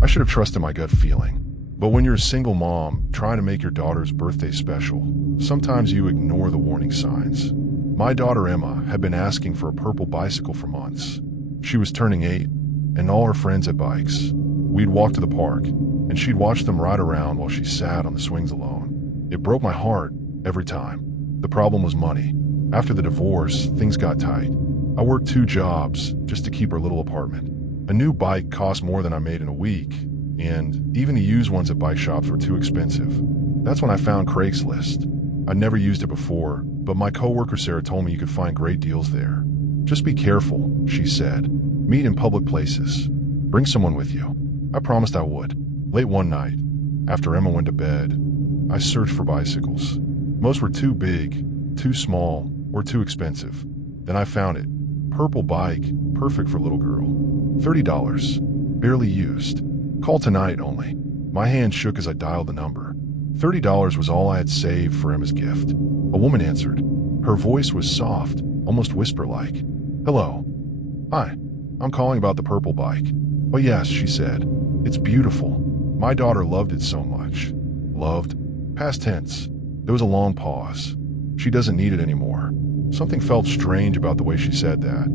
I should have trusted my gut feeling. But when you're a single mom trying to make your daughter's birthday special, sometimes you ignore the warning signs. My daughter Emma had been asking for a purple bicycle for months. She was turning 8, and all her friends had bikes. We'd walk to the park, and she'd watch them ride around while she sat on the swings alone. It broke my heart every time. The problem was money. After the divorce, things got tight. I worked 2 jobs just to keep her little apartment. A new bike cost more than I made in a week, and even the used ones at bike shops were too expensive. That's when I found Craigslist. I'd never used it before, but my coworker Sarah told me you could find great deals there. Just be careful, she said. Meet in public places. Bring someone with you. I promised I would. Late one night, after Emma went to bed, I searched for bicycles. Most were too big, too small, or too expensive. Then I found it. Purple bike, perfect for little girl. $30, barely used. Call tonight only. My hand shook as I dialed the number. $30 was all I had saved for Emma's gift. A woman answered. Her voice was soft, almost whisper-like. Hello. Hi, I'm calling about the purple bike. Oh yes, she said. It's beautiful. My daughter loved it so much. Loved? Past tense. There was a long pause. She doesn't need it anymore. Something felt strange about the way she said that,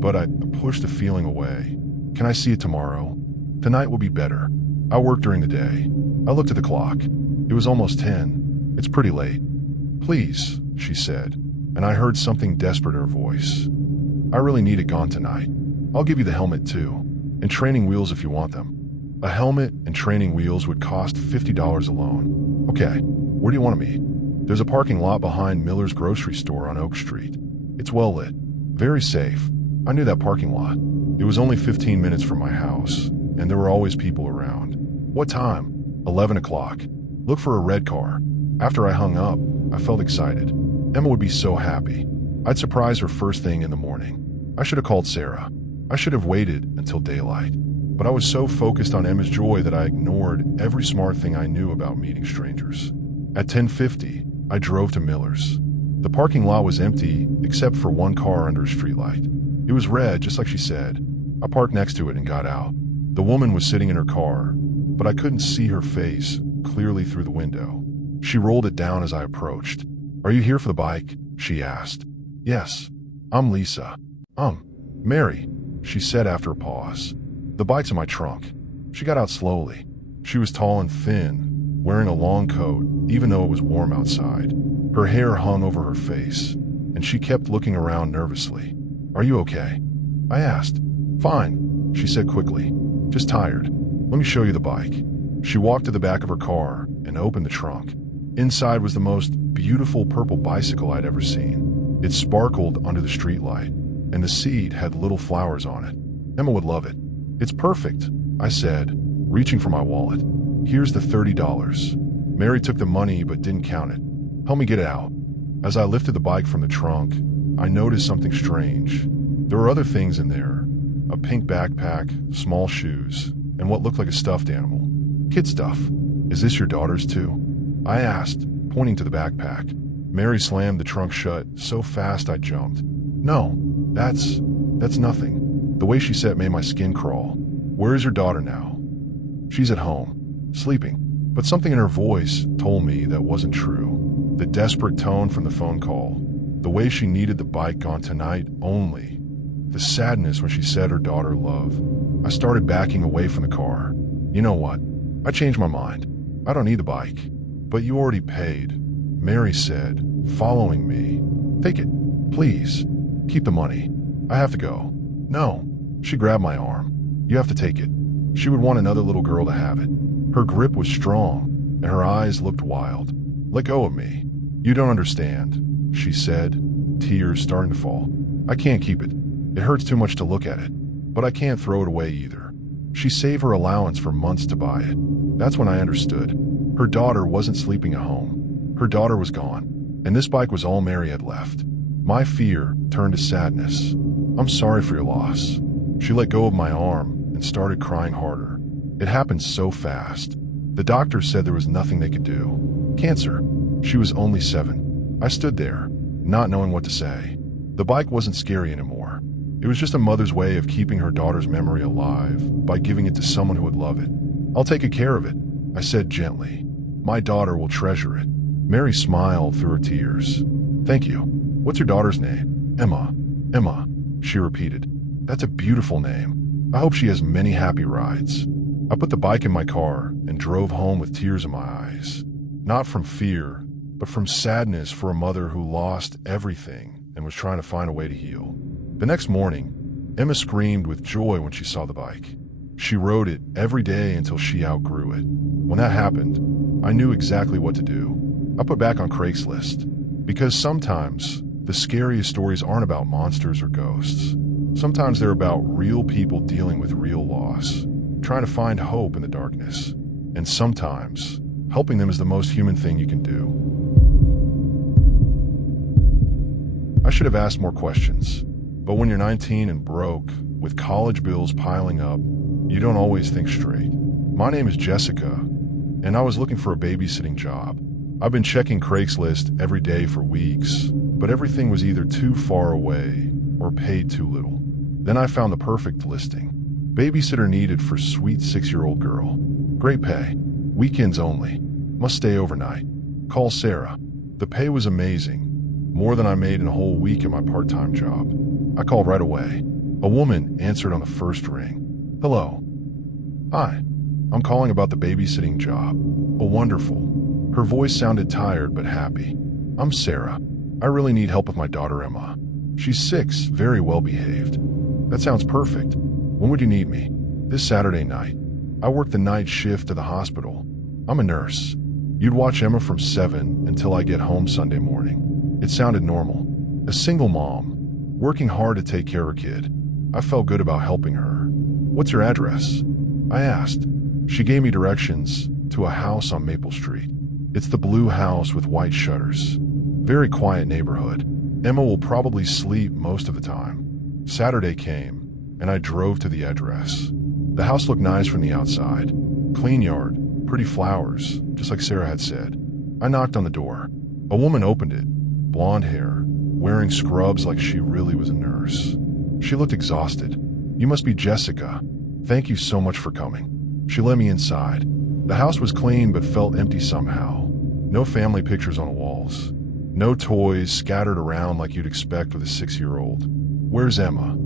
but I pushed the feeling away. Can I see it tomorrow? Tonight will be better. I work during the day. I looked at the clock. It was almost 10. It's pretty late. Please, she said, and I heard something desperate in her voice. I really need it gone tonight. I'll give you the helmet too, and training wheels if you want them. A helmet and training wheels would cost $50 alone. Okay, where do you want to meet? There's a parking lot behind Miller's grocery store on Oak Street. It's well lit. Very safe. I knew that parking lot. It was only 15 minutes from my house, and there were always people around. What time? 11 o'clock. Look for a red car. After I hung up, I felt excited. Emma would be so happy. I'd surprise her first thing in the morning. I should have called Sarah. I should have waited until daylight. But I was so focused on Emma's joy that I ignored every smart thing I knew about meeting strangers. At 10:50, I drove to Miller's. The parking lot was empty except for one car under a streetlight. It was red, just like she said. I parked next to it and got out. The woman was sitting in her car, but I couldn't see her face clearly through the window. She rolled it down as I approached. Are you here for the bike? She asked. Yes. I'm Lisa. Mary, she said after a pause. The bike's in my trunk. She got out slowly. She was tall and thin, wearing a long coat, even though it was warm outside. Her hair hung over her face, and she kept looking around nervously. Are you okay? I asked. Fine, she said quickly. Just tired. Let me show you the bike. She walked to the back of her car and opened the trunk. Inside was the most beautiful purple bicycle I'd ever seen. It sparkled under the streetlight, and the seat had little flowers on it. Emma would love it. It's perfect, I said, reaching for my wallet. Here's the $30. Mary took the money but didn't count it. Help me get it out. As I lifted the bike from the trunk, I noticed something strange. There were other things in there. A pink backpack, small shoes, and what looked like a stuffed animal. Kid stuff. Is this your daughter's too? I asked, pointing to the backpack. Mary slammed the trunk shut so fast I jumped. No, that's nothing. The way she said it made my skin crawl. Where is your daughter now? She's at home, sleeping. But something in her voice told me that wasn't true. The desperate tone from the phone call, the way she needed the bike gone tonight only, the sadness when she said her daughter love. I started backing away from the car. You know what? I changed my mind. I don't need the bike. But you already paid, Mary said, following me. Take it, please. Keep the money. I have to go. No. She grabbed my arm. You have to take it. She would want another little girl to have it. Her grip was strong, and her eyes looked wild. Let go of me. You don't understand, she said, tears starting to fall. I can't keep it. It hurts too much to look at it, but I can't throw it away either. She saved her allowance for months to buy it. That's when I understood. Her daughter wasn't sleeping at home. Her daughter was gone, and this bike was all Mary had left. My fear turned to sadness. I'm sorry for your loss. She let go of my arm and started crying harder. It happened so fast. The doctor said there was nothing they could do. Cancer. She was only 7. I stood there, not knowing what to say. The bike wasn't scary anymore. It was just a mother's way of keeping her daughter's memory alive by giving it to someone who would love it. I'll take care of it, I said gently. My daughter will treasure it. Mary smiled through her tears. Thank you. What's your daughter's name? Emma. Emma, she repeated. That's a beautiful name. I hope she has many happy rides. I put the bike in my car and drove home with tears in my eyes. Not from fear, but from sadness for a mother who lost everything and was trying to find a way to heal. The next morning, Emma screamed with joy when she saw the bike. She rode it every day until she outgrew it. When that happened, I knew exactly what to do. I put back on Craigslist, because sometimes the scariest stories aren't about monsters or ghosts. Sometimes they're about real people dealing with real loss, trying to find hope in the darkness. And sometimes, helping them is the most human thing you can do. I should have asked more questions, but when you're 19 and broke, with college bills piling up, you don't always think straight. My name is Jessica, and I was looking for a babysitting job. I've been checking Craigslist every day for weeks, but everything was either too far away or paid too little. Then I found the perfect listing. Babysitter needed for sweet 6-year-old girl. Great pay. Weekends only. Must stay overnight. Call Sarah. The pay was amazing. More than I made in a whole week at my part-time job. I called right away. A woman answered on the first ring. Hello. Hi. I'm calling about the babysitting job. Oh, wonderful. Her voice sounded tired but happy. I'm Sarah. I really need help with my daughter Emma. She's 6, very well behaved. That sounds perfect. When would you need me? This Saturday night. I work the night shift at the hospital. I'm a nurse. You'd watch Emma from 7 until I get home Sunday morning. It sounded normal. A single mom, working hard to take care of her kid. I felt good about helping her. What's your address? I asked. She gave me directions to a house on Maple Street. It's the blue house with white shutters. Very quiet neighborhood. Emma will probably sleep most of the time. Saturday came, and I drove to the address. The house looked nice from the outside. Clean yard, pretty flowers, just like Sarah had said. I knocked on the door. A woman opened it, blonde hair, wearing scrubs like she really was a nurse. She looked exhausted. You must be Jessica. Thank you so much for coming. She let me inside. The house was clean but felt empty somehow. No family pictures on the walls. No toys scattered around like you'd expect with a 6-year-old. Where's Emma?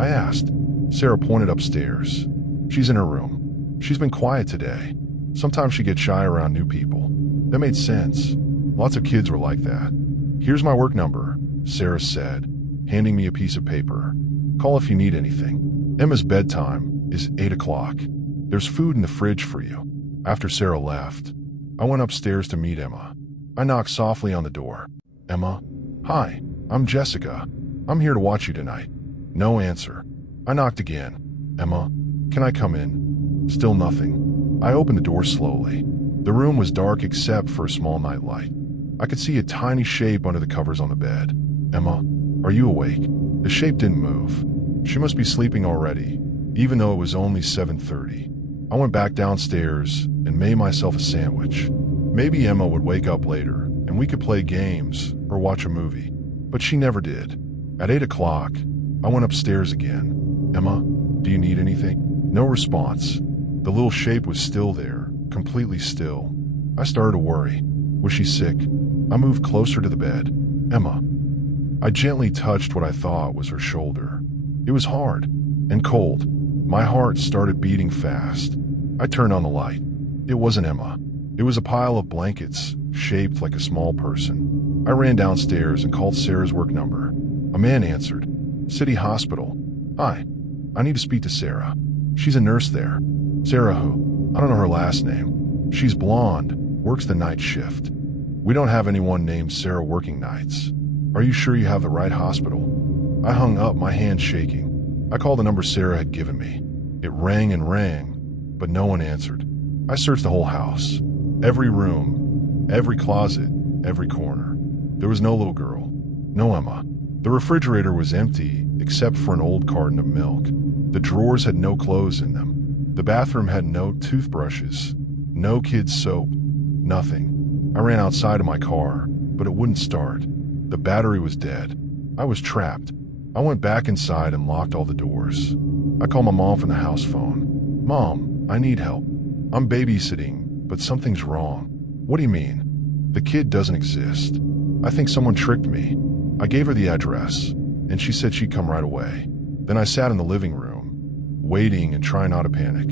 I asked. Sarah pointed upstairs. She's in her room. She's been quiet today. Sometimes she gets shy around new people. That made sense. Lots of kids were like that. Here's my work number, Sarah said, handing me a piece of paper. Call if you need anything. Emma's bedtime is 8 o'clock. There's food in the fridge for you. After Sarah left, I went upstairs to meet Emma. I knocked softly on the door. Emma? Hi, I'm Jessica. I'm here to watch you tonight. No answer. I knocked again. Emma, can I come in? Still nothing. I opened the door slowly. The room was dark except for a small night light. I could see a tiny shape under the covers on the bed. Emma, are you awake? The shape didn't move. She must be sleeping already, even though it was only 7:30. I went back downstairs and made myself a sandwich. Maybe Emma would wake up later and we could play games or watch a movie. But she never did. At 8 o'clock, I went upstairs again. Emma, do you need anything? No response. The little shape was still there, completely still. I started to worry. Was she sick? I moved closer to the bed. Emma. I gently touched what I thought was her shoulder. It was hard and cold. My heart started beating fast. I turned on the light. It wasn't Emma. It was a pile of blankets, shaped like a small person. I ran downstairs and called Sarah's work number. A man answered. City Hospital. Hi. I need to speak to Sarah. She's a nurse there. Sarah who? I don't know her last name. She's blonde, works the night shift. We don't have anyone named Sarah working nights. Are you sure you have the right hospital? I hung up, my hand shaking. I called the number Sarah had given me. It rang and rang, but no one answered. I searched the whole house. Every room, every closet, every corner. There was no little girl. No Emma. The refrigerator was empty except for an old carton of milk. The drawers had no clothes in them. The bathroom had no toothbrushes, no kids' soap, nothing. I ran outside of my car, but it wouldn't start. The battery was dead. I was trapped. I went back inside and locked all the doors. I called my mom from the house phone. Mom, I need help. I'm babysitting, but something's wrong. What do you mean? The kid doesn't exist. I think someone tricked me. I gave her the address, and she said she'd come right away. Then I sat in the living room, waiting and trying not to panic.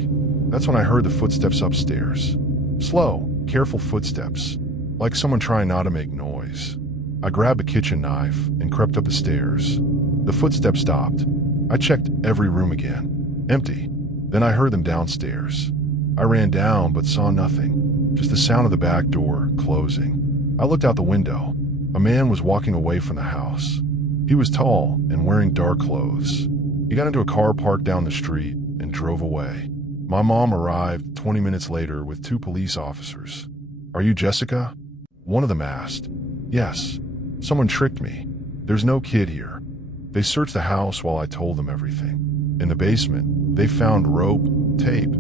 That's when I heard the footsteps upstairs. Slow, careful footsteps, like someone trying not to make noise. I grabbed a kitchen knife and crept up the stairs. The footsteps stopped. I checked every room again. Empty. Then I heard them downstairs. I ran down but saw nothing, just the sound of the back door closing. I looked out the window. A man was walking away from the house. He was tall and wearing dark clothes. He got into a car parked down the street and drove away. My mom arrived 20 minutes later with 2 police officers. "Are you Jessica?" One of them asked. "Yes. Someone tricked me. There's no kid here." They searched the house while I told them everything. In the basement, they found rope, tape,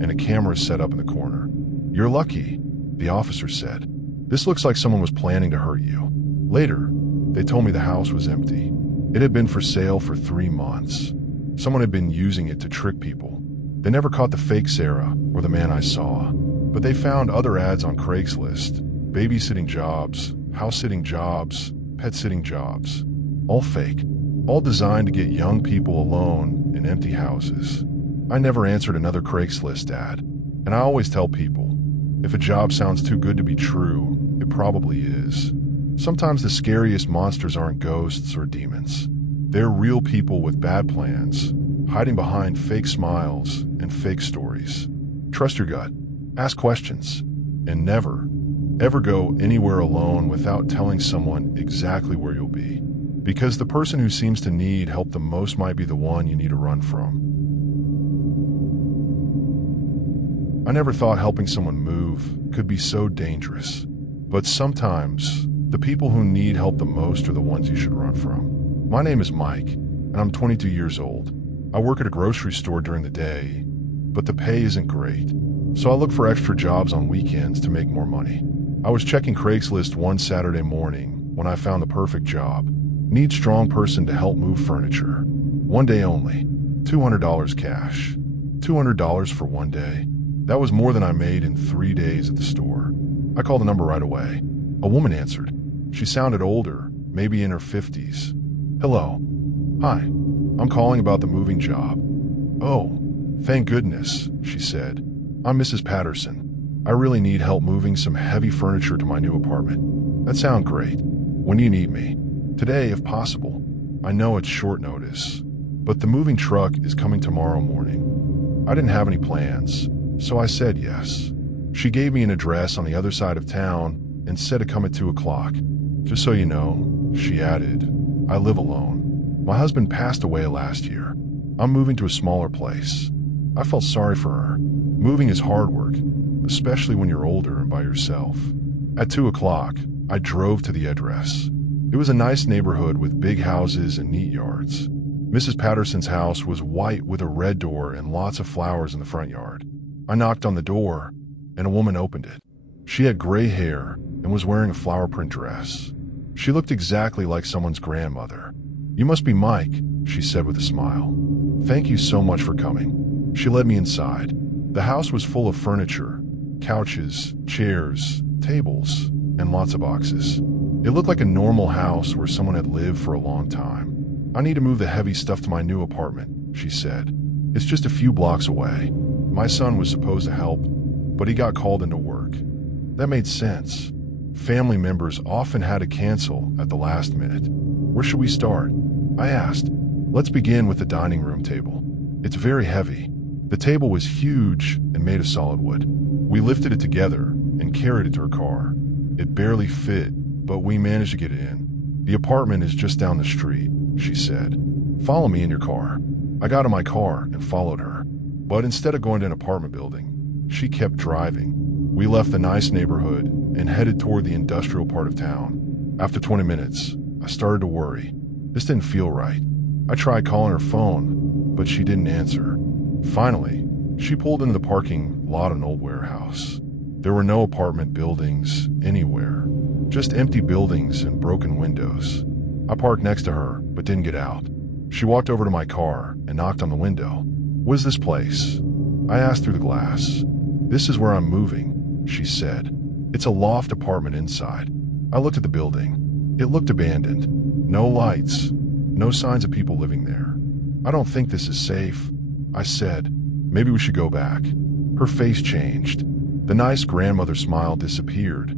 and a camera set up in the corner. "You're lucky," the officer said. "This looks like someone was planning to hurt you." Later, they told me the house was empty. It had been for sale for 3 months. Someone had been using it to trick people. They never caught the fake Sarah or the man I saw, but they found other ads on Craigslist: babysitting jobs, house-sitting jobs, pet-sitting jobs. All fake, all designed to get young people alone in empty houses. I never answered another Craigslist ad, and I always tell people, if a job sounds too good to be true, it probably is. Sometimes the scariest monsters aren't ghosts or demons. They're real people with bad plans, hiding behind fake smiles and fake stories. Trust your gut, ask questions, and never, ever go anywhere alone without telling someone exactly where you'll be. Because the person who seems to need help the most might be the one you need to run from. I never thought helping someone move could be so dangerous. But sometimes, the people who need help the most are the ones you should run from. My name is Mike, and I'm 22 years old. I work at a grocery store during the day, but the pay isn't great. So I look for extra jobs on weekends to make more money. I was checking Craigslist one Saturday morning when I found the perfect job. Need strong person to help move furniture. 1 day only. $200 cash. $200 for 1 day. That was more than I made in 3 days at the store. I called the number right away. A woman answered. She sounded older, maybe in her 50s. "Hello. Hi. I'm calling about the moving job." "Oh, thank goodness," she said. "I'm Mrs. Patterson. I really need help moving some heavy furniture to my new apartment." "That sounds great. When do you need me?" "Today, if possible. I know it's short notice, but the moving truck is coming tomorrow morning." I didn't have any plans, so I said yes. She gave me an address on the other side of town and said to come at 2 o'clock. "Just so you know," she added, "I live alone. My husband passed away last year. I'm moving to a smaller place." I felt sorry for her. Moving is hard work, especially when you're older and by yourself. At 2 o'clock, I drove to the address. It was a nice neighborhood with big houses and neat yards. Mrs. Patterson's house was white with a red door and lots of flowers in the front yard. I knocked on the door, and a woman opened it. She had gray hair and was wearing a flower print dress. She looked exactly like someone's grandmother. "You must be Mike," she said with a smile. "Thank you so much for coming." She led me inside. The house was full of furniture, couches, chairs, tables, and lots of boxes. It looked like a normal house where someone had lived for a long time. "I need to move the heavy stuff to my new apartment," she said. "It's just a few blocks away." My son was supposed to help, but he got called into work. That made sense. Family members often had to cancel at the last minute. "Where should we start?" I asked. "Let's begin with the dining room table. It's very heavy." The table was huge and made of solid wood. We lifted it together and carried it to her car. It barely fit, but we managed to get it in. "The apartment is just down the street," she said. "Follow me in your car." I got in my car and followed her. But instead of going to an apartment building, she kept driving. We left the nice neighborhood and headed toward the industrial part of town. After 20 minutes, I started to worry. This didn't feel right. I tried calling her phone, but she didn't answer. Finally, she pulled into the parking lot of an old warehouse. There were no apartment buildings anywhere, just empty buildings and broken windows. I parked next to her, but didn't get out. She walked over to my car and knocked on the window. "What is this place?" I asked through the glass. "This is where I'm moving," she said. "It's a loft apartment inside." I looked at the building. It looked abandoned. No lights. No signs of people living there. "I don't think this is safe," I said. "Maybe we should go back." Her face changed. The nice grandmother smile disappeared,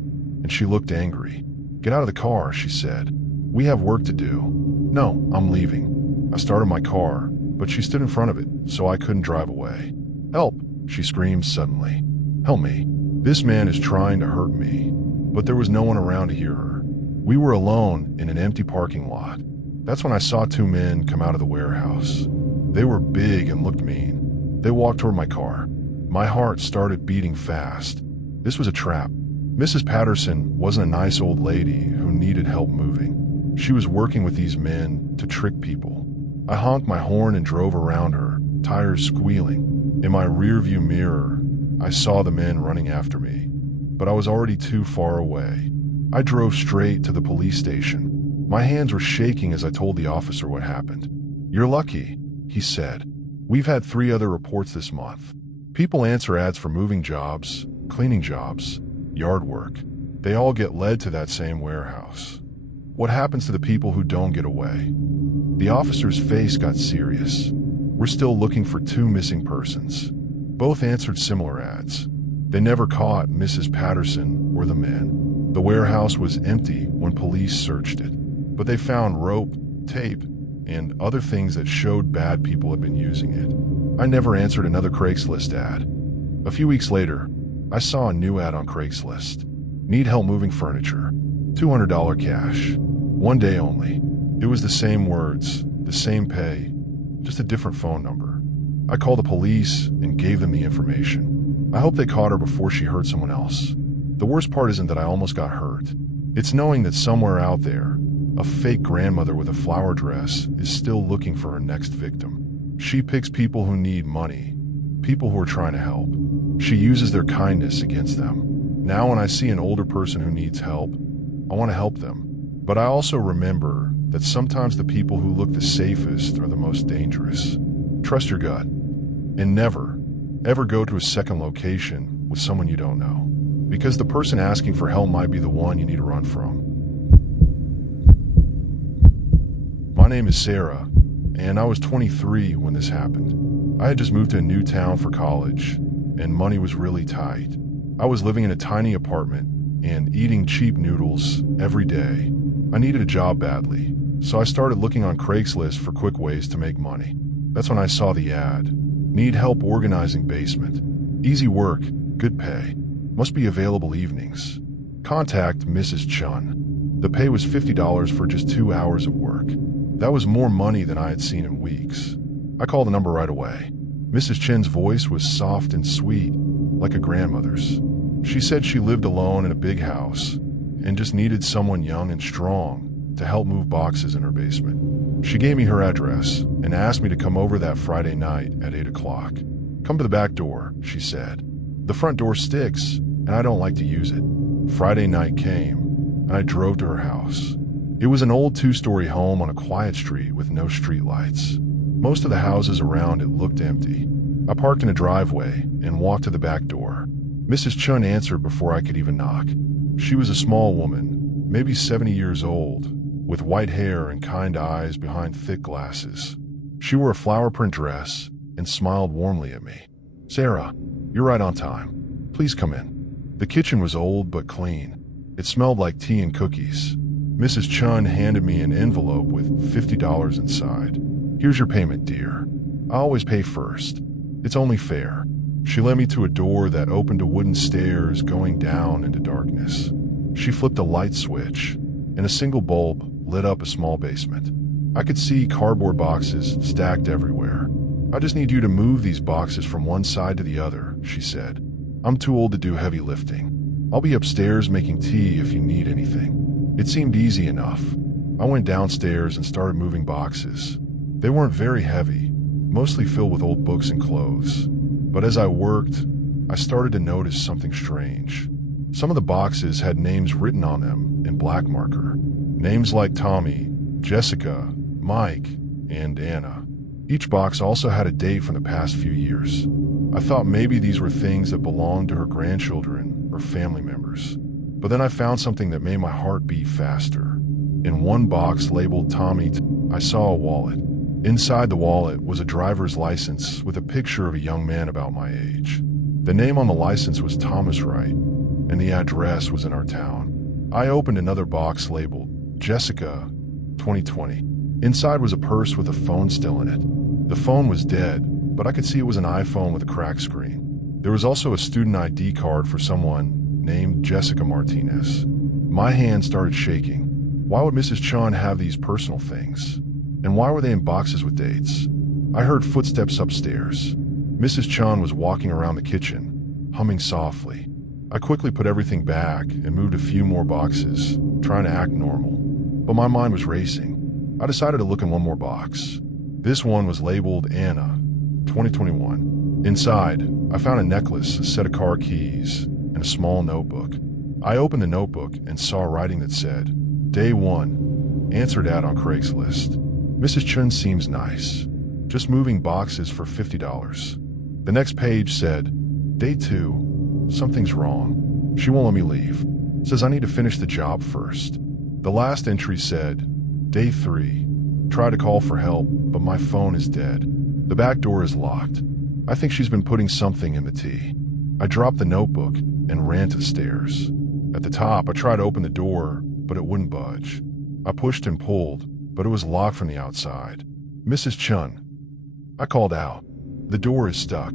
and she looked angry. "Get out of the car," she said. "We have work to do." "No, I'm leaving." I started my car, but she stood in front of it, so I couldn't drive away. "Help!" she screamed suddenly. "Help me. This man is trying to hurt me." But there was no one around to hear her. We were alone in an empty parking lot. That's when I saw two men come out of the warehouse. They were big and looked mean. They walked toward my car. My heart started beating fast. This was a trap. Mrs. Patterson wasn't a nice old lady who needed help moving. She was working with these men to trick people. I honked my horn and drove around her, tires squealing. In my rearview mirror, I saw the men running after me, but I was already too far away. I drove straight to the police station. My hands were shaking as I told the officer what happened. "You're lucky," he said. "We've had 3 other reports this month. People answer ads for moving jobs, cleaning jobs, yard work. They all get led to that same warehouse. What happens to the people who don't get away?" The officer's face got serious. "We're still looking for 2 missing persons. Both answered similar ads. They never caught Mrs. Patterson or the men. The warehouse was empty when police searched it, but they found rope, tape, and other things that showed bad people had been using it. I never answered another Craigslist ad. A few weeks later, I saw a new ad on Craigslist. Need help moving furniture. $200 cash. 1 day only. It was the same words, the same pay, just a different phone number. I called the police and gave them the information. I hope they caught her before she hurt someone else. The worst part isn't that I almost got hurt. It's knowing that somewhere out there, a fake grandmother with a flower dress is still looking for her next victim. She picks people who need money, people who are trying to help. She uses their kindness against them. Now when I see an older person who needs help, I want to help them. But I also remember that sometimes the people who look the safest are the most dangerous. Trust your gut. And never, ever go to a second location with someone you don't know. Because the person asking for help might be the one you need to run from. My name is Sarah, and I was 23 when this happened. I had just moved to a new town for college, and money was really tight. I was living in a tiny apartment and eating cheap noodles every day. I needed a job badly, so I started looking on Craigslist for quick ways to make money. That's when I saw the ad. Need help organizing basement. Easy work, good pay. Must be available evenings. Contact Mrs. Chun. The pay was $50 for just 2 hours of work. That was more money than I had seen in weeks. I called the number right away. Mrs. Chin's voice was soft and sweet, like a grandmother's. She said she lived alone in a big house and just needed someone young and strong to help move boxes in her basement. She gave me her address and asked me to come over that Friday night at 8 o'clock. "Come to the back door," she said. "The front door sticks, and I don't like to use it." Friday night came, and I drove to her house. It was an old 2-story home on a quiet street with no streetlights. Most of the houses around it looked empty. I parked in a driveway and walked to the back door. Mrs. Chun answered before I could even knock. She was a small woman, maybe 70 years old, with white hair and kind eyes behind thick glasses. She wore a flower print dress and smiled warmly at me. "Sarah, you're right on time. Please come in." The kitchen was old but clean. It smelled like tea and cookies. Mrs. Chun handed me an envelope with $50 inside. "Here's your payment, dear. I always pay first. It's only fair." She led me to a door that opened to wooden stairs going down into darkness. She flipped a light switch, and a single bulb lit up a small basement. I could see cardboard boxes stacked everywhere. "I just need you to move these boxes from one side to the other," she said. "I'm too old to do heavy lifting. I'll be upstairs making tea if you need anything." It seemed easy enough. I went downstairs and started moving boxes. They weren't very heavy, mostly filled with old books and clothes. But as I worked, I started to notice something strange. Some of the boxes had names written on them in black marker. Names like Tommy, Jessica, Mike, and Anna. Each box also had a date from the past few years. I thought maybe these were things that belonged to her grandchildren or family members. But then I found something that made my heart beat faster. In one box labeled Tommy, I saw a wallet. Inside the wallet was a driver's license with a picture of a young man about my age. The name on the license was Thomas Wright, and the address was in our town. I opened another box labeled Jessica 2020. Inside was a purse with a phone still in it. The phone was dead, but I could see it was an iPhone with a cracked screen. There was also a student ID card for someone named Jessica Martinez. My hand started shaking. Why would Mrs. Chun have these personal things? And why were they in boxes with dates? I heard footsteps upstairs. Mrs. Chun was walking around the kitchen, humming softly. I quickly put everything back and moved a few more boxes, trying to act normal. But my mind was racing. I decided to look in one more box. This one was labeled Anna 2021. Inside, I found a necklace, a set of car keys, and a small notebook. I opened the notebook and saw writing that said, Day 1, answered ad on Craigslist. Mrs. Chun seems nice. Just moving boxes for $50. The next page said, Day 2, something's wrong. She won't let me leave. Says I need to finish the job first. The last entry said, Day 3, try to call for help, but my phone is dead. The back door is locked. I think she's been putting something in the tea. I dropped the notebook and ran to the stairs. At the top, I tried to open the door, but it wouldn't budge. I pushed and pulled, but it was locked from the outside. Mrs. Chun. I called out. The door is stuck.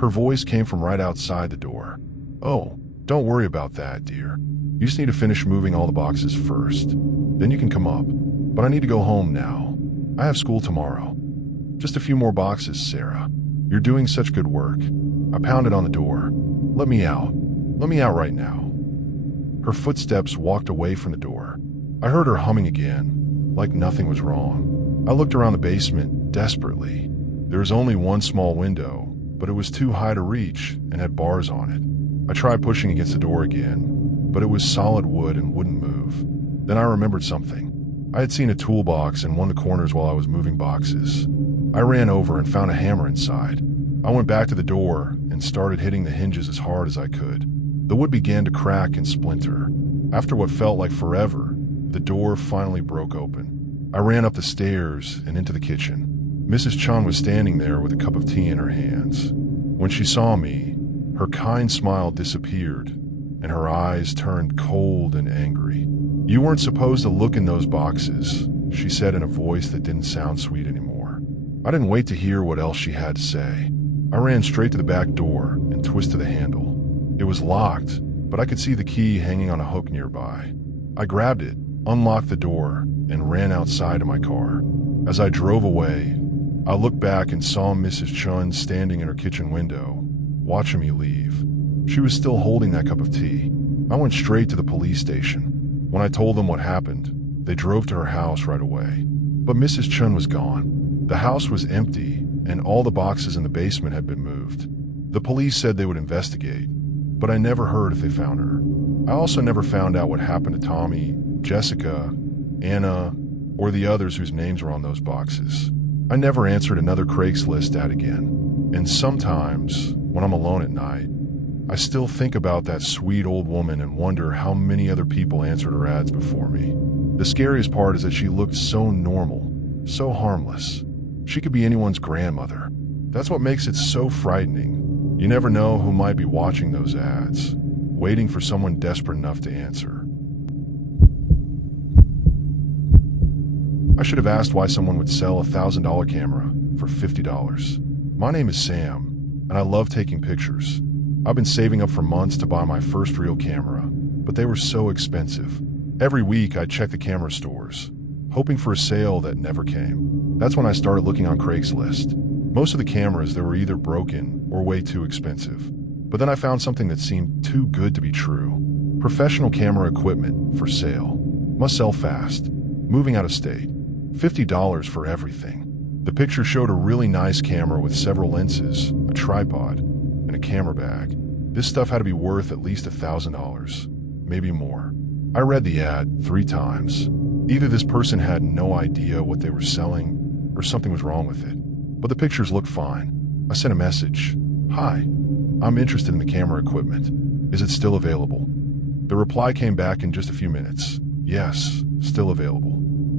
Her voice came from right outside the door. Oh, don't worry about that, dear. You just need to finish moving all the boxes first. Then you can come up. But I need to go home now. I have school tomorrow. Just a few more boxes, Sarah. You're doing such good work. I pounded on the door. Let me out. Let me out right now. Her footsteps walked away from the door. I heard her humming again, like nothing was wrong. I looked around the basement desperately. There was only one small window, but it was too high to reach and had bars on it. I tried pushing against the door again, but it was solid wood and wouldn't move. Then I remembered something. I had seen a toolbox in one of the corners while I was moving boxes. I ran over and found a hammer inside. I went back to the door and started hitting the hinges as hard as I could. The wood began to crack and splinter. After what felt like forever, the door finally broke open. I ran up the stairs and into the kitchen. Mrs. Chun was standing there with a cup of tea in her hands. When she saw me, her kind smile disappeared, and her eyes turned cold and angry. You weren't supposed to look in those boxes, she said in a voice that didn't sound sweet anymore. I didn't wait to hear what else she had to say. I ran straight to the back door and twisted the handle. It was locked, but I could see the key hanging on a hook nearby. I grabbed it, unlocked the door, and ran outside to my car. As I drove away, I looked back and saw Mrs. Chun standing in her kitchen window, watching me leave. She was still holding that cup of tea. I went straight to the police station. When I told them what happened, they drove to her house right away. But Mrs. Chun was gone. The house was empty, and all the boxes in the basement had been moved. The police said they would investigate, but I never heard if they found her. I also never found out what happened to Tommy, Jessica, Anna, or the others whose names were on those boxes. I never answered another Craigslist ad again. And sometimes, when I'm alone at night, I still think about that sweet old woman and wonder how many other people answered her ads before me. The scariest part is that she looked so normal, so harmless. She could be anyone's grandmother. That's what makes it so frightening. You never know who might be watching those ads, waiting for someone desperate enough to answer. I should have asked why someone would sell a $1,000 camera for $50. My name is Sam, and I love taking pictures. I've been saving up for months to buy my first real camera, but they were so expensive. Every week I'd check the camera stores, hoping for a sale that never came. That's when I started looking on Craigslist. Most of the cameras there were either broken or way too expensive. But then I found something that seemed too good to be true. Professional camera equipment for sale. Must sell fast. Moving out of state. $50 for everything. The picture showed a really nice camera with several lenses, a tripod, and a camera bag. This stuff had to be worth at least $1,000, maybe more. I read the ad 3 times. Either this person had no idea what they were selling, or something was wrong with it. But the pictures looked fine. I sent a message. "Hi, I'm interested in the camera equipment. Is it still available?" The reply came back in just a few minutes. "Yes, still available.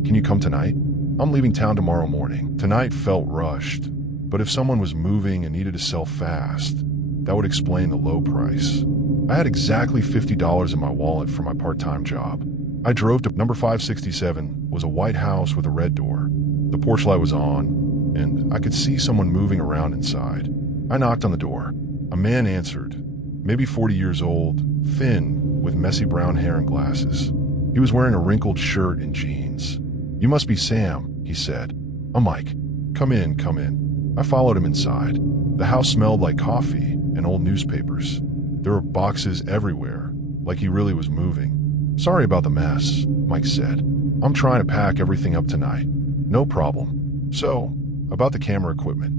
Can you come tonight? I'm leaving town tomorrow morning." Tonight felt rushed, but if someone was moving and needed to sell fast, that would explain the low price. I had exactly $50 in my wallet for my part-time job. I drove to number 567, was a white house with a red door. The porch light was on, and I could see someone moving around inside. I knocked on the door. A man answered, maybe 40 years old, thin, with messy brown hair and glasses. He was wearing a wrinkled shirt and jeans. "You must be Sam," he said. "I'm Mike. Come in, come in." I followed him inside. The house smelled like coffee and old newspapers. There were boxes everywhere, like he really was moving. "Sorry about the mess," Mike said. "I'm trying to pack everything up tonight." "No problem. So, about the camera equipment."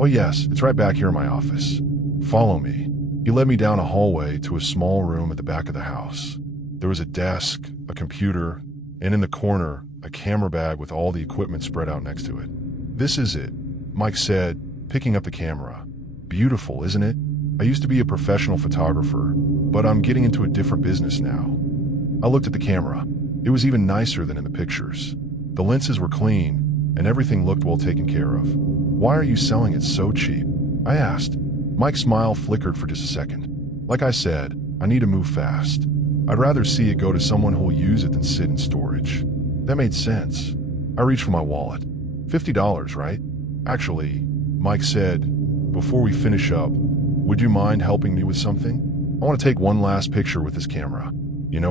"Oh yes, it's right back here in my office. Follow me." He led me down a hallway to a small room at the back of the house. There was a desk, a computer, and in the corner, a camera bag with all the equipment spread out next to it. "This is it," Mike said, picking up the camera. "Beautiful, isn't it? I used to be a professional photographer, but I'm getting into a different business now." I looked at the camera. It was even nicer than in the pictures. The lenses were clean, and everything looked well taken care of. "Why are you selling it so cheap?" I asked. Mike's smile flickered for just a second. "Like I said, I need to move fast. I'd rather see it go to someone who'll use it than sit in storage." That made sense. I reached for my wallet. $50, right? "Actually," Mike said, "before we finish up, would you mind helping me with something? I want to take one last picture with this camera,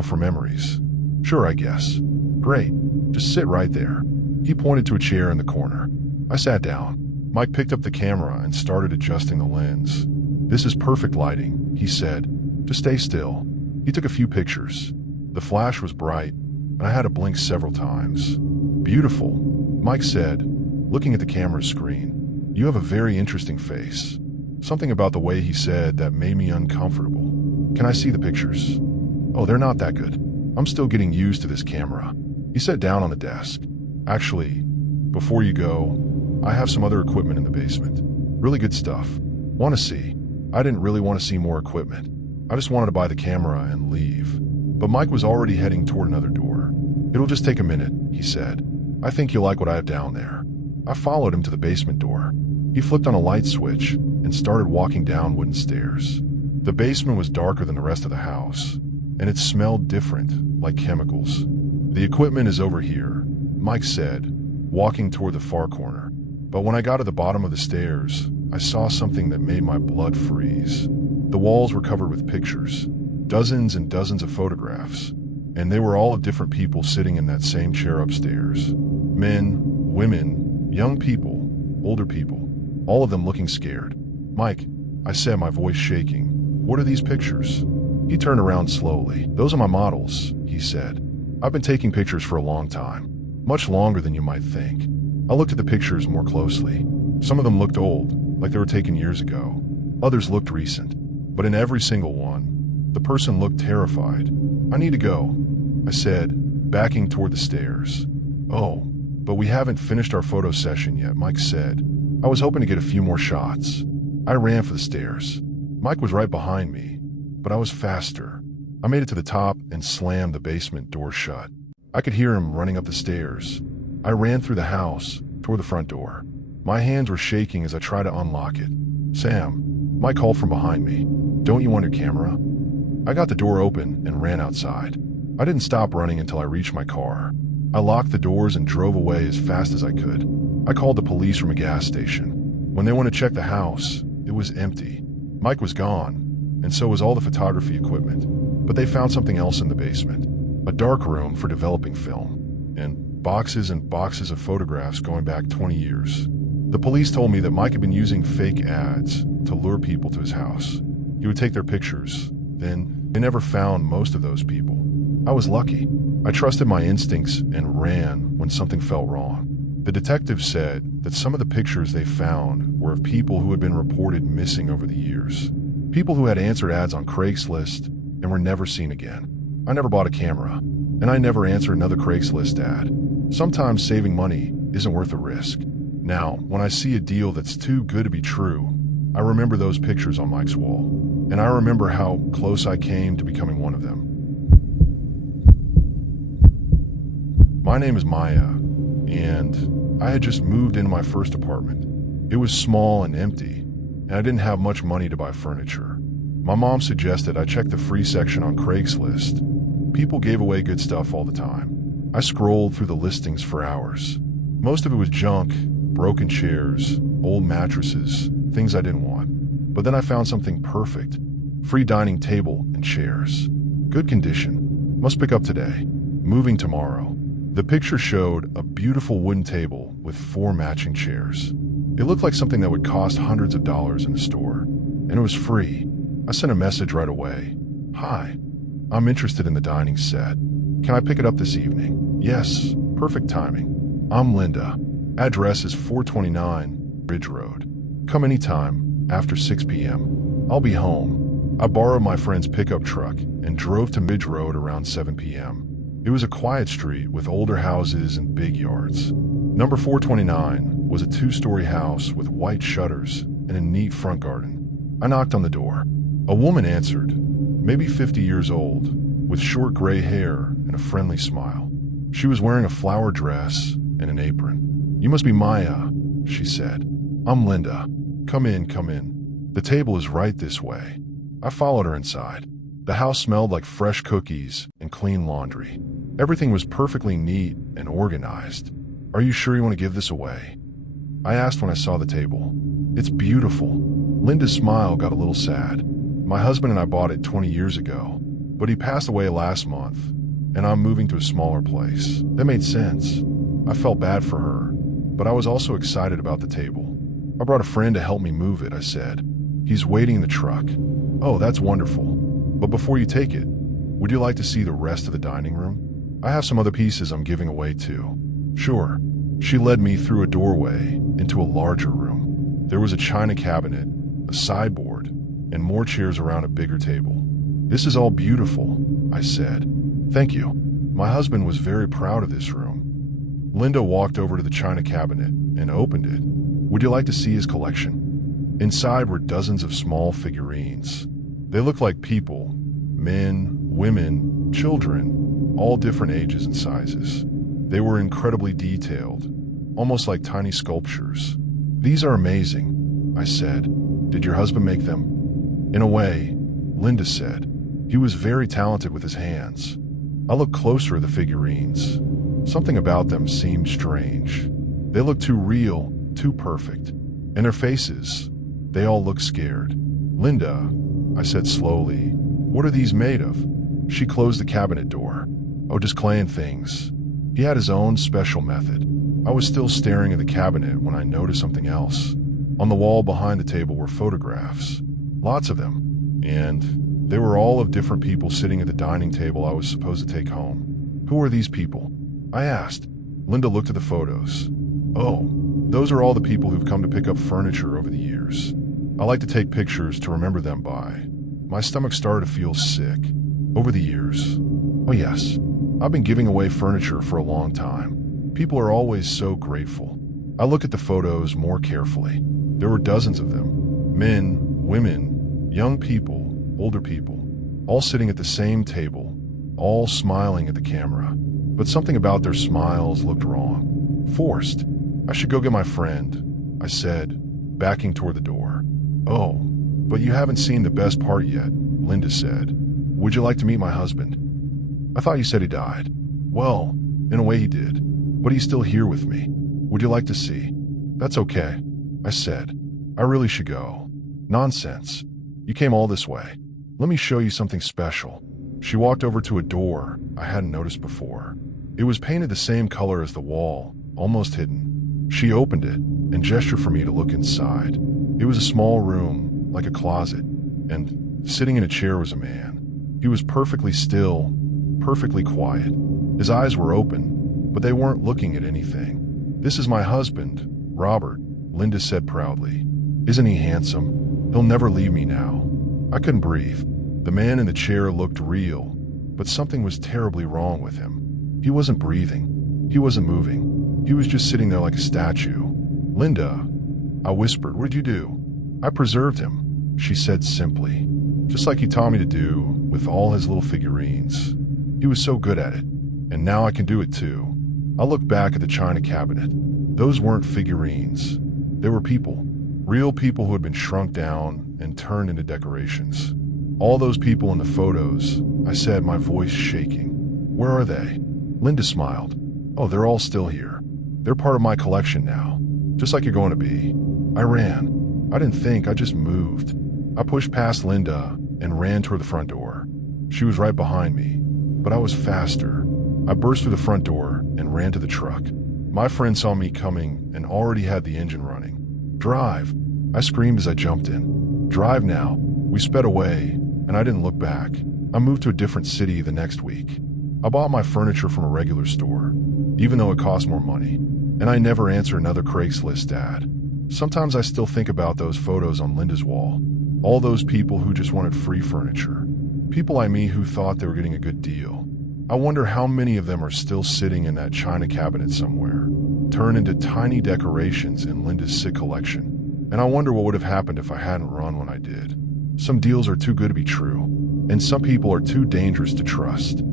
for memories." "Sure, I guess." "Great. Just sit right there." He pointed to a chair in the corner. I sat down. Mike picked up the camera and started adjusting the lens. "This is perfect lighting," he said. "Just stay still." He took a few pictures. The flash was bright, and I had to blink several times. "Beautiful," Mike said, looking at the camera's screen. "You have a very interesting face." Something about the way he said that made me uncomfortable. "Can I see the pictures?" "Oh, they're not that good. I'm still getting used to this camera." He sat down on the desk. "Actually, before you go, I have some other equipment in the basement. Really good stuff. Want to see?" I didn't really want to see more equipment. I just wanted to buy the camera and leave. But Mike was already heading toward another door. "It'll just take a minute," he said. "I think you'll like what I have down there." I followed him to the basement door. He flipped on a light switch and started walking down wooden stairs. The basement was darker than the rest of the house, and it smelled different, like chemicals. "The equipment is over here," Mike said, walking toward the far corner. But when I got to the bottom of the stairs, I saw something that made my blood freeze. The walls were covered with pictures, dozens and dozens of photographs, and they were all of different people sitting in that same chair upstairs. Men, women, young people, older people, all of them looking scared. "Mike," I said, my voice shaking, "what are these pictures?" He turned around slowly. "Those are my models," he said. "I've been taking pictures for a long time, much longer than you might think." I looked at the pictures more closely. Some of them looked old, like they were taken years ago. Others looked recent. But in every single one, the person looked terrified. "I need to go," I said, backing toward the stairs. "Oh, but we haven't finished our photo session yet," Mike said. I was hoping to get a few more shots. I ran for the stairs. Mike was right behind me, but I was faster. I made it to the top and slammed the basement door shut. I could hear him running up the stairs. I ran through the house, toward the front door. My hands were shaking as I tried to unlock it. "Sam," Mike called from behind me. "Don't you want your camera?" I got the door open and ran outside. I didn't stop running until I reached my car. I locked the doors and drove away as fast as I could. I called the police from a gas station. When they went to check the house, it was empty. Mike was gone, and so was all the photography equipment. But they found something else in the basement. A dark room for developing film. And boxes and boxes of photographs going back 20 years. The police told me that Mike had been using fake ads to lure people to his house. He would take their pictures. Then, they never found most of those people. I was lucky. I trusted my instincts and ran when something felt wrong. The detectives said that some of the pictures they found were of people who had been reported missing over the years. People who had answered ads on Craigslist and were never seen again. I never bought a camera, and I never answered another Craigslist ad. Sometimes saving money isn't worth the risk. Now, when I see a deal that's too good to be true, I remember those pictures on Mike's wall, and I remember how close I came to becoming one of them. My name is Maya, and I had just moved into my first apartment. It was small and empty, and I didn't have much money to buy furniture. My mom suggested I check the free section on Craigslist. People gave away good stuff all the time. I scrolled through the listings for hours. Most of it was junk, broken chairs, old mattresses, things I didn't want. But then I found something perfect. Free dining table and chairs. Good condition. Must pick up today. Moving tomorrow. The picture showed a beautiful wooden table with 4 matching chairs. It looked like something that would cost hundreds of dollars in a store. And it was free. I sent a message right away. Hi, I'm interested in the dining set. Can I pick it up this evening? Yes, perfect timing. I'm Linda. Address is 429 Ridge Road. Come anytime after 6 p.m. I'll be home. I borrowed my friend's pickup truck and drove to Ridge Road around 7 p.m. It was a quiet street with older houses and big yards. Number 429 was a 2-story house with white shutters and a neat front garden. I knocked on the door. A woman answered, maybe 50 years old, with short gray hair and a friendly smile. She was wearing a flower dress and an apron. You must be Maya, she said. I'm Linda. Come in, come in. The table is right this way. I followed her inside. The house smelled like fresh cookies and clean laundry. Everything was perfectly neat and organized. Are you sure you want to give this away? I asked when I saw the table. It's beautiful. Linda's smile got a little sad. My husband and I bought it 20 years ago, but he passed away last month, and I'm moving to a smaller place. That made sense. I felt bad for her, but I was also excited about the table. I brought a friend to help me move it, I said. He's waiting in the truck. Oh, that's wonderful. But before you take it, would you like to see the rest of the dining room? I have some other pieces I'm giving away too. Sure. She led me through a doorway into a larger room. There was a china cabinet, a sideboard, and more chairs around a bigger table. This is all beautiful, I said. Thank you. My husband was very proud of this room. Linda walked over to the china cabinet and opened it. Would you like to see his collection? Inside were dozens of small figurines. They looked like people, men, women, children, all different ages and sizes. They were incredibly detailed, almost like tiny sculptures. These are amazing, I said. Did your husband make them? In a way, Linda said. He was very talented with his hands. I looked closer at the figurines. Something about them seemed strange. They looked too real, too perfect. And their faces, they all looked scared. Linda, I said slowly, what are these made of? She closed the cabinet door. Oh, just clay and things. He had his own special method. I was still staring at the cabinet when I noticed something else. On the wall behind the table were photographs. Lots of them. And they were all of different people sitting at the dining table I was supposed to take home. Who are these people? I asked. Linda looked at the photos. Oh, those are all the people who've come to pick up furniture over the years. I like to take pictures to remember them by. My stomach started to feel sick. Over the years. Oh yes, I've been giving away furniture for a long time. People are always so grateful. I looked at the photos more carefully. There were dozens of them. Men, women, young people, older people, all sitting at the same table, all smiling at the camera. But something about their smiles looked wrong. Forced. I should go get my friend, I said, backing toward the door. Oh, but you haven't seen the best part yet, Linda said. Would you like to meet my husband? I thought you said he died. Well, in a way he did, but he's still here with me. Would you like to see? That's okay, I said. I really should go. Nonsense. You came all this way. Let me show you something special. She walked over to a door I hadn't noticed before. It was painted the same color as the wall, almost hidden. She opened it and gestured for me to look inside. It was a small room, like a closet, and sitting in a chair was a man. He was perfectly still, perfectly quiet. His eyes were open, but they weren't looking at anything. This is my husband, Robert, Linda said proudly. Isn't he handsome? He'll never leave me now. I couldn't breathe. The man in the chair looked real, but something was terribly wrong with him. He wasn't breathing. He wasn't moving. He was just sitting there like a statue. Linda, I whispered, what'd you do? I preserved him, she said simply, just like he taught me to do with all his little figurines. He was so good at it, and now I can do it too. I looked back at the china cabinet. Those weren't figurines. They were people. Real people who had been shrunk down and turned into decorations. All those people in the photos, I said, my voice shaking. Where are they? Linda smiled. Oh, they're all still here. They're part of my collection now, just like you're going to be. I ran. I didn't think, I just moved. I pushed past Linda and ran toward the front door. She was right behind me, but I was faster. I burst through the front door and ran to the truck. My friend saw me coming and already had the engine running. Drive, I screamed as I jumped in. Drive now. We sped away, and I didn't look back. I moved to a different city the next week. I bought my furniture from a regular store, even though it cost more money, and I never answer another Craigslist ad. Sometimes I still think about those photos on Linda's wall. All those people who just wanted free furniture. People like me who thought they were getting a good deal. I wonder how many of them are still sitting in that china cabinet somewhere, turned into tiny decorations in Linda's sick collection. And I wonder what would have happened if I hadn't run when I did. Some deals are too good to be true, and some people are too dangerous to trust.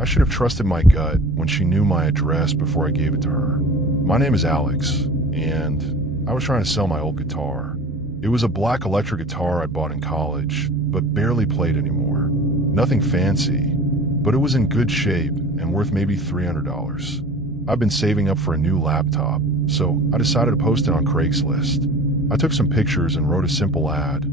I should have trusted my gut when she knew my address before I gave it to her. My name is Alex, and I was trying to sell my old guitar. It was a black electric guitar I'd bought in college, but barely played anymore. Nothing fancy, but it was in good shape and worth maybe $300. I've been saving up for a new laptop, so I decided to post it on Craigslist. I took some pictures and wrote a simple ad.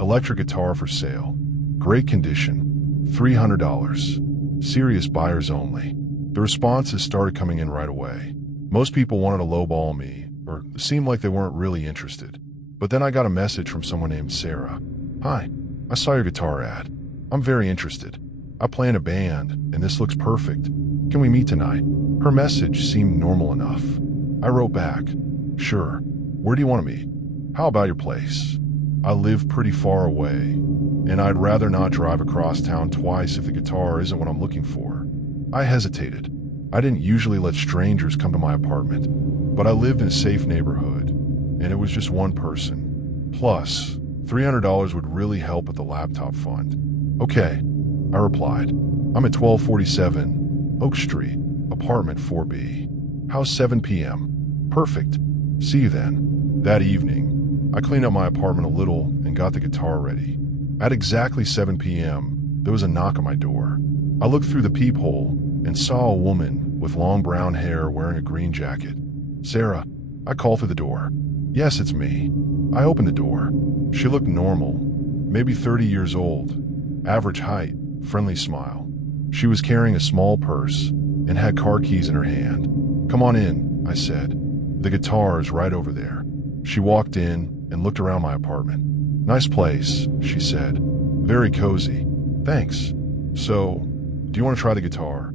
Electric guitar for sale. Great condition. $300. Serious buyers only. The responses started coming in right away. Most people wanted to lowball me, or seemed like they weren't really interested. But then I got a message from someone named Sarah. Hi, I saw your guitar ad. I'm very interested. I play in a band, and this looks perfect. Can we meet tonight? Her message seemed normal enough. I wrote back, sure. Where do you want to meet? How about your place? I live pretty far away, and I'd rather not drive across town twice if the guitar isn't what I'm looking for. I hesitated. I didn't usually let strangers come to my apartment, but I lived in a safe neighborhood, and it was just one person. Plus, $300 would really help with the laptop fund. Okay, I replied. I'm at 1247 Oak Street, apartment 4B. How's 7 p.m.? Perfect. See you then. That evening, I cleaned up my apartment a little and got the guitar ready. At exactly 7 p.m., there was a knock on my door. I looked through the peephole and saw a woman with long brown hair wearing a green jacket. Sarah, I called through the door. Yes, it's me. I opened the door. She looked normal, maybe 30 years old, average height, friendly smile. She was carrying a small purse and had car keys in her hand. Come on in, I said. The guitar is right over there. She walked in and looked around my apartment. Nice place, she said. Very cozy. Thanks. So, do you want to try the guitar?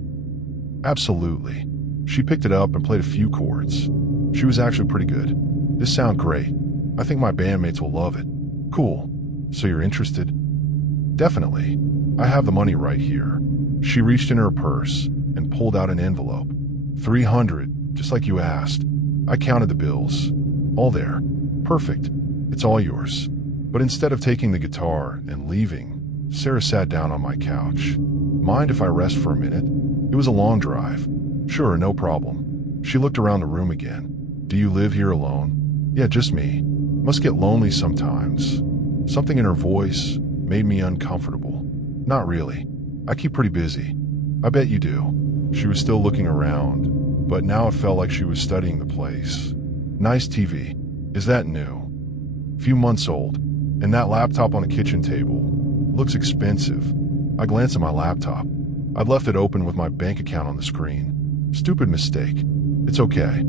Absolutely. She picked it up and played a few chords. She was actually pretty good. This sounds great. I think my bandmates will love it. Cool. So you're interested? Definitely. I have the money right here. She reached in her purse and pulled out an envelope. $300, just like you asked. I counted the bills. All there. Perfect. It's all yours. But instead of taking the guitar and leaving, Sarah sat down on my couch. Mind if I rest for a minute? It was a long drive. Sure, no problem. She looked around the room again. Do you live here alone? Yeah, just me. Must get lonely sometimes. Something in her voice made me uncomfortable. Not really. I keep pretty busy. I bet you do. She was still looking around, but now it felt like she was studying the place. Nice TV. Is that new? Few months old. And that laptop on the kitchen table. Looks expensive. I glanced at my laptop. I'd left it open with my bank account on the screen. Stupid mistake. It's okay.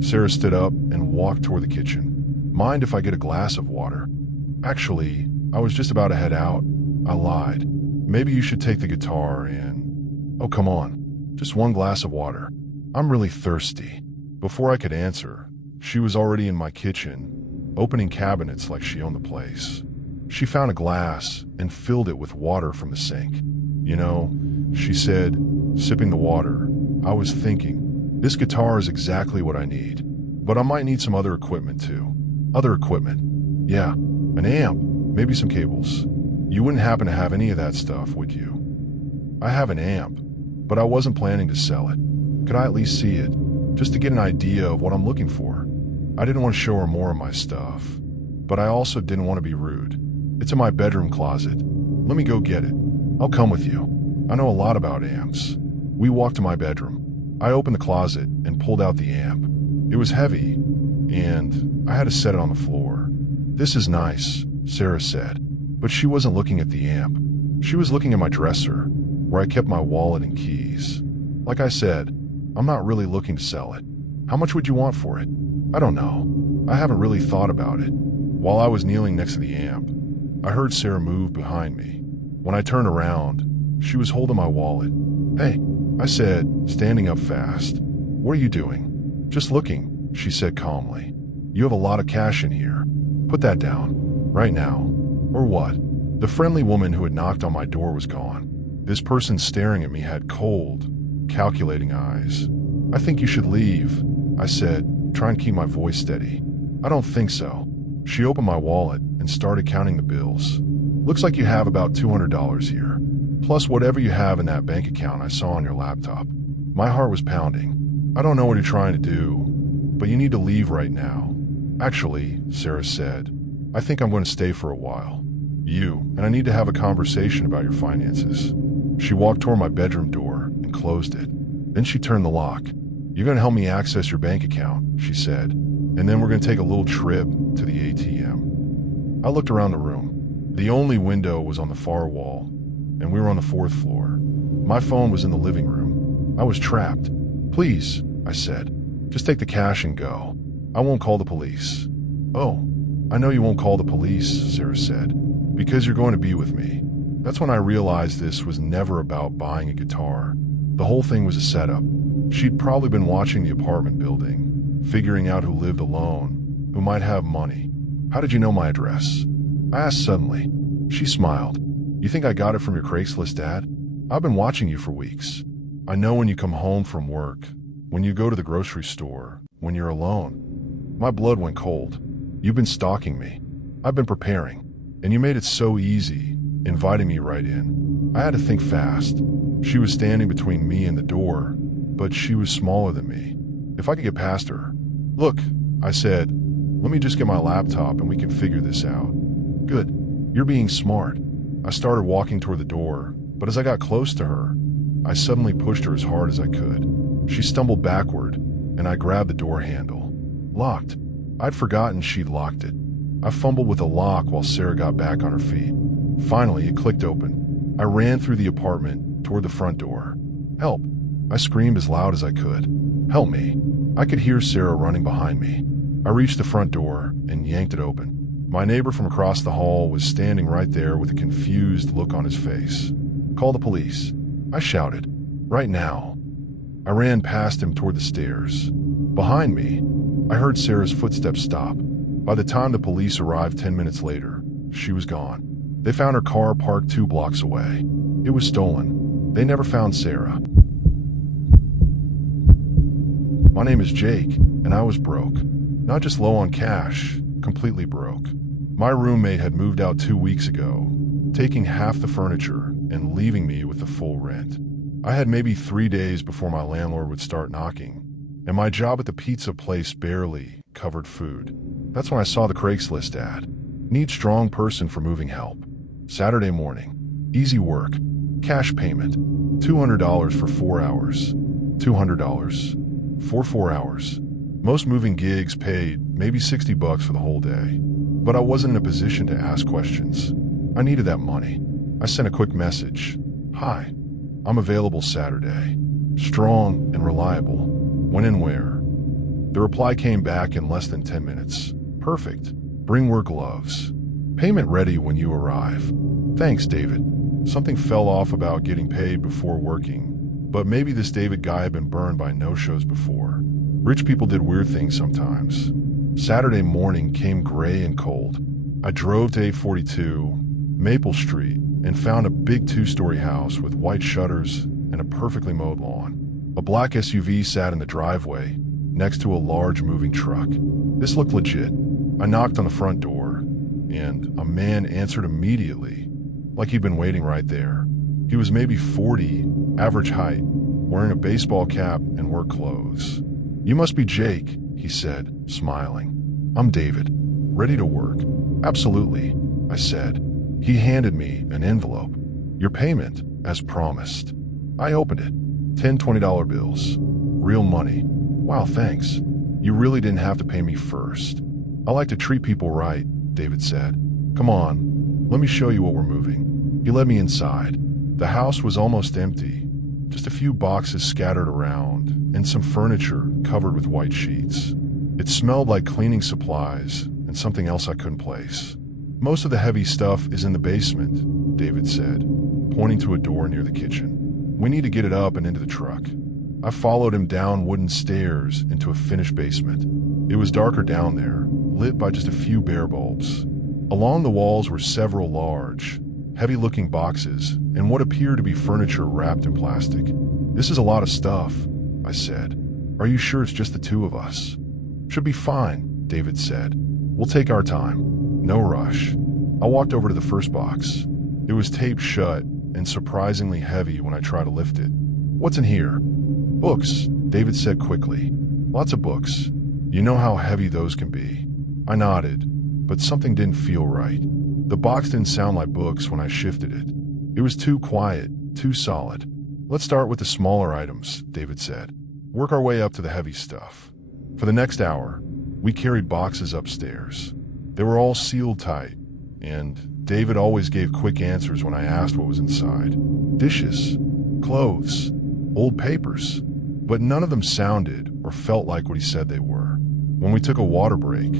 Sarah stood up and walked toward the kitchen. Mind if I get a glass of water? Actually, I was just about to head out. I lied. Maybe you should take the guitar and... Oh, come on. Just one glass of water. I'm really thirsty. Before I could answer, she was already in my kitchen, opening cabinets like she owned the place. She found a glass and filled it with water from the sink. You know, she said, sipping the water, I was thinking, this guitar is exactly what I need. but I might need some other equipment too. Other equipment? Yeah, an amp, maybe some cables. You wouldn't happen to have any of that stuff, would you? I have an amp, but I wasn't planning to sell it. Could I at least see it, just to get an idea of what I'm looking for? I didn't want to show her more of my stuff, but I also didn't want to be rude. It's in my bedroom closet. Let me go get it. I'll come with you. I know a lot about amps. We walked to my bedroom. I opened the closet and pulled out the amp. It was heavy, and I had to set it on the floor. This is nice, Sarah said, but she wasn't looking at the amp. She was looking at my dresser, where I kept my wallet and keys. Like I said, I'm not really looking to sell it. How much would you want for it? I don't know. I haven't really thought about it. While I was kneeling next to the amp, I heard Sarah move behind me. When I turned around, she was holding my wallet. Hey, I said, standing up fast. What are you doing? Just looking, she said calmly. You have a lot of cash in here. Put that down. Right now. Or what? The friendly woman who had knocked on my door was gone. This person staring at me had cold, calculating eyes. I think you should leave, I said, trying to keep my voice steady. I don't think so. She opened my wallet and started counting the bills. Looks like you have about $200 here, plus whatever you have in that bank account I saw on your laptop. My heart was pounding. I don't know what you're trying to do, but you need to leave right now. Actually, Sarah said, I think I'm going to stay for a while. And I need to have a conversation about your finances. She walked toward my bedroom door and closed it. Then she turned the lock. You're going to help me access your bank account, she said, and then we're going to take a little trip to the ATM. I looked around the room. The only window was on the far wall, and we were on the 4th floor. My phone was in the living room. I was trapped. Please, I said, just take the cash and go. I won't call the police. Oh, I know you won't call the police, Sarah said, because you're going to be with me. That's when I realized this was never about buying a guitar. The whole thing was a setup. She'd probably been watching the apartment building, figuring out who lived alone, who might have money. How did you know my address? I asked suddenly. She smiled. You think I got it from your Craigslist ad? I've been watching you for weeks. I know when you come home from work, when you go to the grocery store, when you're alone. My blood went cold. You've been stalking me. I've been preparing. And you made it so easy, inviting me right in. I had to think fast. She was standing between me and the door, but she was smaller than me. If I could get past her. Look, I said, let me just get my laptop and we can figure this out. Good. You're being smart. I started walking toward the door, but as I got close to her, I suddenly pushed her as hard as I could. She stumbled backward, and I grabbed the door handle. Locked. I'd forgotten she'd locked it. I fumbled with the lock while Sarah got back on her feet. Finally, it clicked open. I ran through the apartment toward the front door. Help! I screamed as loud as I could. Help me! I could hear Sarah running behind me. I reached the front door and yanked it open. My neighbor from across the hall was standing right there with a confused look on his face. Call the police, I shouted. Right now. I ran past him toward the stairs. Behind me, I heard Sarah's footsteps stop. By the time the police arrived 10 minutes later, she was gone. They found her car parked 2 blocks away. It was stolen. They never found Sarah. My name is Jake, and I was broke. Not just low on cash, completely broke. My roommate had moved out 2 weeks ago, taking half the furniture and leaving me with the full rent. I had maybe 3 days before my landlord would start knocking, and my job at the pizza place barely covered food. That's when I saw the Craigslist ad. Need strong person for moving help. Saturday morning. Easy work. Cash payment. $200 for 4 hours. $200 for 4 hours. Most moving gigs paid maybe $60 for the whole day. But I wasn't in a position to ask questions. I needed that money. I sent a quick message. Hi. I'm available Saturday. Strong and reliable. When and where? The reply came back in less than 10 minutes. Perfect. Bring work gloves. Payment ready when you arrive. Thanks, David. Something fell off about getting paid before working, but maybe this David guy had been burned by no-shows before. Rich people did weird things sometimes. Saturday morning came gray and cold. I drove to 842 Maple Street and found a big 2-story house with white shutters and a perfectly mowed lawn. A black SUV sat in the driveway, next to a large moving truck. This looked legit. I knocked on the front door, and a man answered immediately, like he'd been waiting right there. He was maybe 40, average height, wearing a baseball cap and work clothes. "You must be Jake," he said, smiling. "I'm David. Ready to work?" "Absolutely," I said. He handed me an envelope. "Your payment, as promised." I opened it. 10 $20 bills. Real money. "Wow, thanks. You really didn't have to pay me first." "I like to treat people right," David said. "Come on, let me show you what we're moving." He led me inside. The house was almost empty. Just a few boxes scattered around, and some furniture covered with white sheets. It smelled like cleaning supplies and something else I couldn't place. "Most of the heavy stuff is in the basement," David said, pointing to a door near the kitchen. "We need to get it up and into the truck." I followed him down wooden stairs into a finished basement. It was darker down there, lit by just a few bare bulbs. Along the walls were several large, heavy-looking boxes and what appeared to be furniture wrapped in plastic. "This is a lot of stuff," I said. "Are you sure it's just the two of us?" "Should be fine," David said. "We'll take our time. No rush." I walked over to the first box. It was taped shut and surprisingly heavy when I tried to lift it. "What's in here?" "Books," David said quickly. "Lots of books. You know how heavy those can be." I nodded, but something didn't feel right. The box didn't sound like books when I shifted it. It was too quiet, too solid. "Let's start with the smaller items," David said. "Work our way up to the heavy stuff." For the next hour, we carried boxes upstairs. They were all sealed tight, and David always gave quick answers when I asked what was inside. Dishes, clothes, old papers, but none of them sounded or felt like what he said they were. When we took a water break,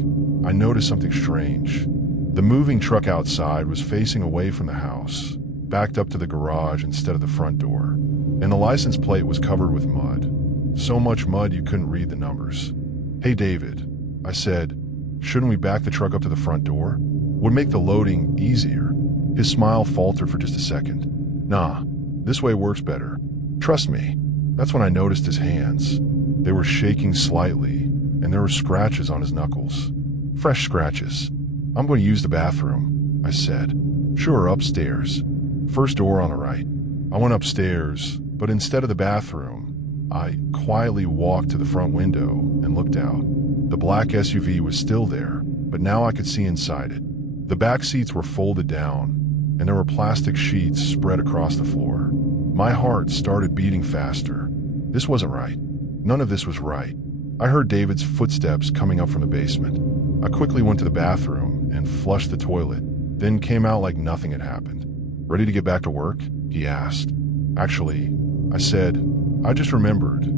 I noticed something strange. The moving truck outside was facing away from the house, backed up to the garage instead of the front door, and the license plate was covered with mud. So much mud you couldn't read the numbers. "Hey David," I said, "shouldn't we back the truck up to the front door? Would make the loading easier." His smile faltered for just a second. "Nah, this way works better. Trust me." That's when I noticed his hands. They were shaking slightly, and there were scratches on his knuckles. Fresh scratches. "I'm going to use the bathroom," I said. "Sure, upstairs. First door on the right." I went upstairs, but instead of the bathroom, I quietly walked to the front window and looked out. The black SUV was still there, but now I could see inside it. The back seats were folded down, and there were plastic sheets spread across the floor. My heart started beating faster. This wasn't right. None of this was right. I heard David's footsteps coming up from the basement. I quickly went to the bathroom and flushed the toilet, then came out like nothing had happened. "Ready to get back to work?" he asked. "Actually," I said, "I just remembered.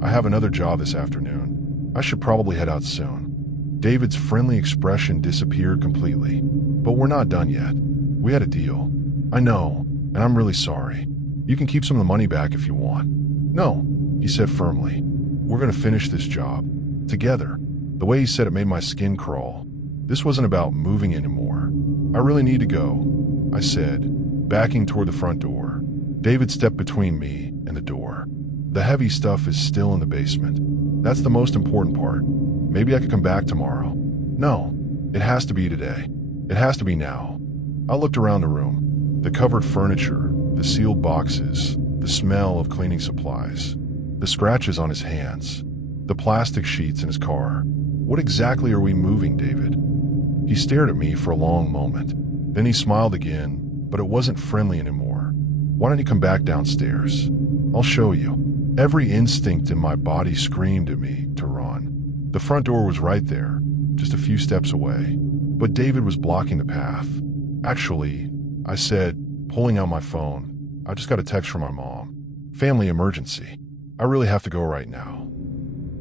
I have another job this afternoon. I should probably head out soon." David's friendly expression disappeared completely. "But we're not done yet. We had a deal." "I know, and I'm really sorry. You can keep some of the money back if you want." "No," he said firmly. "We're going to finish this job. Together." The way he said it made my skin crawl. This wasn't about moving anymore. "I really need to go," I said, backing toward the front door. David stepped between me and the door. "The heavy stuff is still in the basement. That's the most important part. Maybe I could come back tomorrow." "No, it has to be today. It has to be now." I looked around the room. The covered furniture, the sealed boxes, the smell of cleaning supplies, the scratches on his hands, the plastic sheets in his car. "What exactly are we moving, David?" He stared at me for a long moment. Then he smiled again, but it wasn't friendly anymore. "Why don't you come back downstairs? I'll show you." Every instinct in my body screamed at me to run. The front door was right there, just a few steps away, but David was blocking the path. "Actually," I said, pulling out my phone, "I just got a text from my mom. Family emergency. I really have to go right now."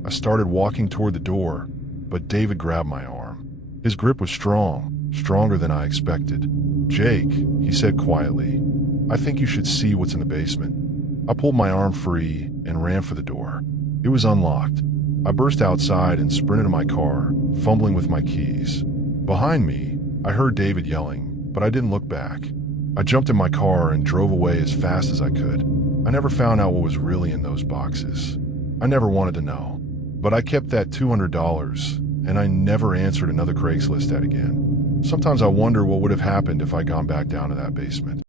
I started walking toward the door, but David grabbed my arm. His grip was strong, stronger than I expected. "Jake," he said quietly, "I think you should see what's in the basement." I pulled my arm free and ran for the door. It was unlocked. I burst outside and sprinted to my car, fumbling with my keys. Behind me, I heard David yelling, but I didn't look back. I jumped in my car and drove away as fast as I could. I never found out what was really in those boxes. I never wanted to know. But I kept that $200, and I never answered another Craigslist ad again. Sometimes I wonder what would have happened if I'd gone back down to that basement.